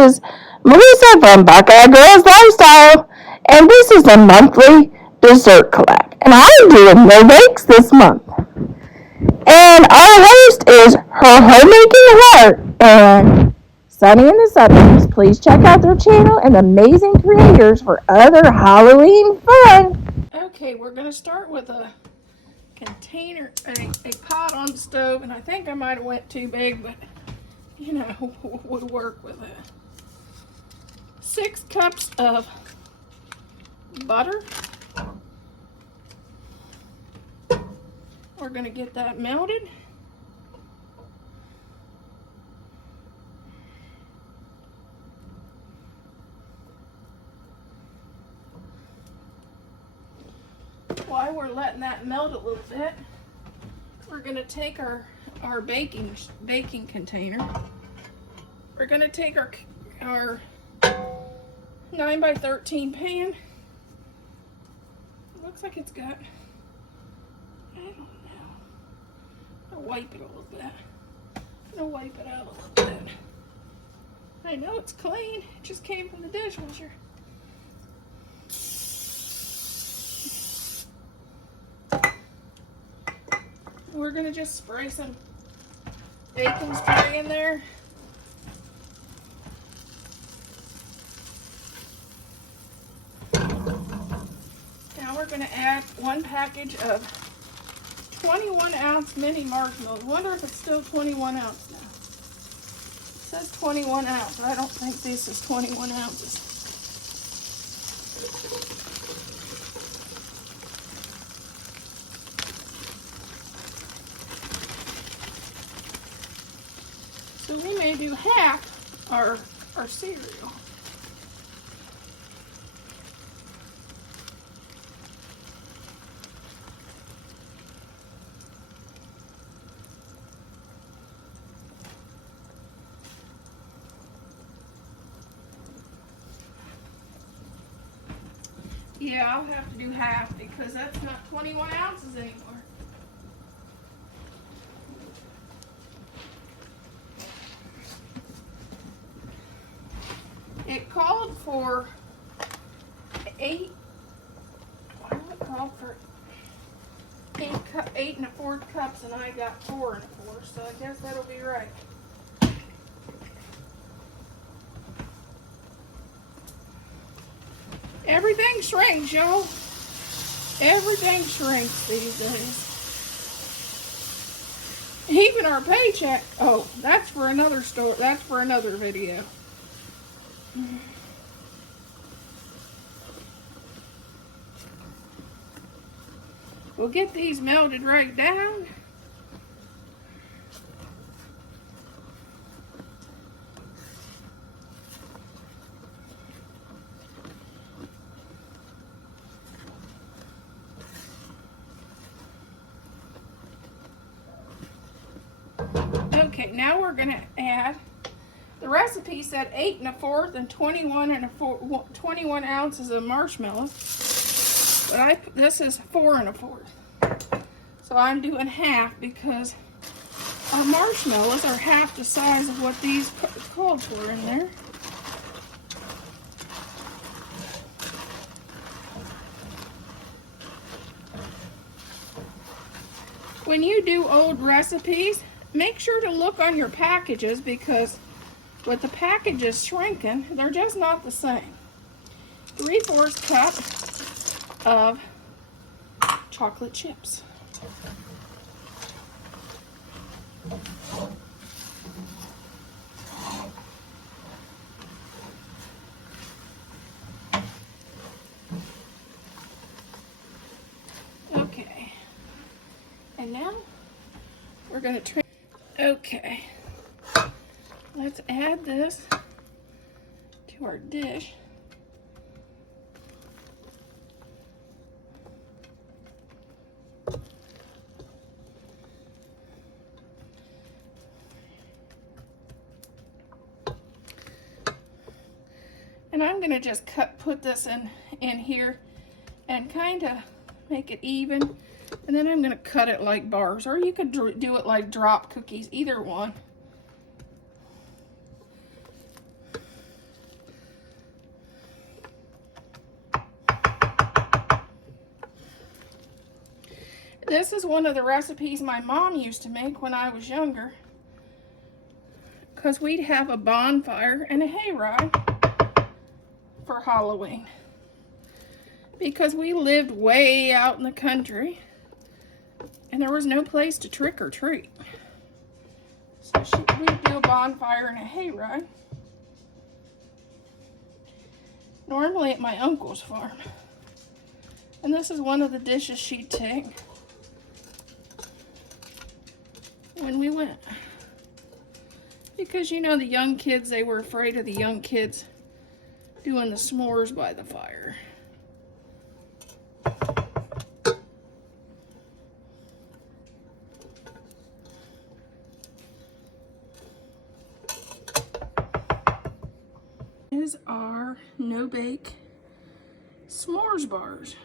is Marissa from Buckeye Girls Lifestyle, and this is a monthly dessert collab. And I'm doing no bakes this month. And our host is Her Homemaking Heart and Sunny and the Suburbs. Please check out their channel and amazing creators for other Halloween fun. Okay, we're going to start with a container, a pot on the stove, and I think I might have went too big, but you know, we'll work with it. 6 cups of butter. We're going to get that melted. While we're letting that melt a little bit, we're going to take our baking container. We're going to take our 9 by 13 pan. It looks like it's got, I don't know. I'll wipe it a little bit. I'll wipe it out a little bit. I know it's clean. It just came from the dishwasher. We're going to just spray some baking spray in there. Now we're going to add 1 package of 21-ounce mini marshmallows. Wonder if it's still 21 ounce now. It says 21 ounce. I don't think this is 21 ounces. So we may do half our cereal. Yeah, I'll have to do half because that's not 21 ounces anymore. It called for 8 1/4 cups, and I got 4 1/4, so I guess that'll be right. Everything shrinks, y'all. Everything shrinks these days. Even our paycheck. Oh, that's for another story. That's for another video. We'll get these melted right down. Okay, now we're going to add, the recipe said 8 1/4 and 21 ounces of marshmallows, but this is 4 1/4. So I'm doing half because our marshmallows are half the size of what these called for in there. When you do old recipes, make sure to look on your packages because with the packages shrinking, they're just not the same. 3/4 cup of chocolate chips. Okay. And now we're going to okay. Let's add this to our dish. And I'm going to just put this in here and kind of make it even. And then I'm going to cut it like bars, or you could do it like drop cookies, either one. This is one of the recipes my mom used to make when I was younger. Because we'd have a bonfire and a hayride for Halloween. Because we lived way out in the country and there was no place to trick or treat. So we'd do a bonfire and a hayride. Normally at my uncle's farm. And this is one of the dishes she'd take when we went. Because you know the young kids, they were afraid of the young kids doing the s'mores by the fire. These are no-bake s'mores bars.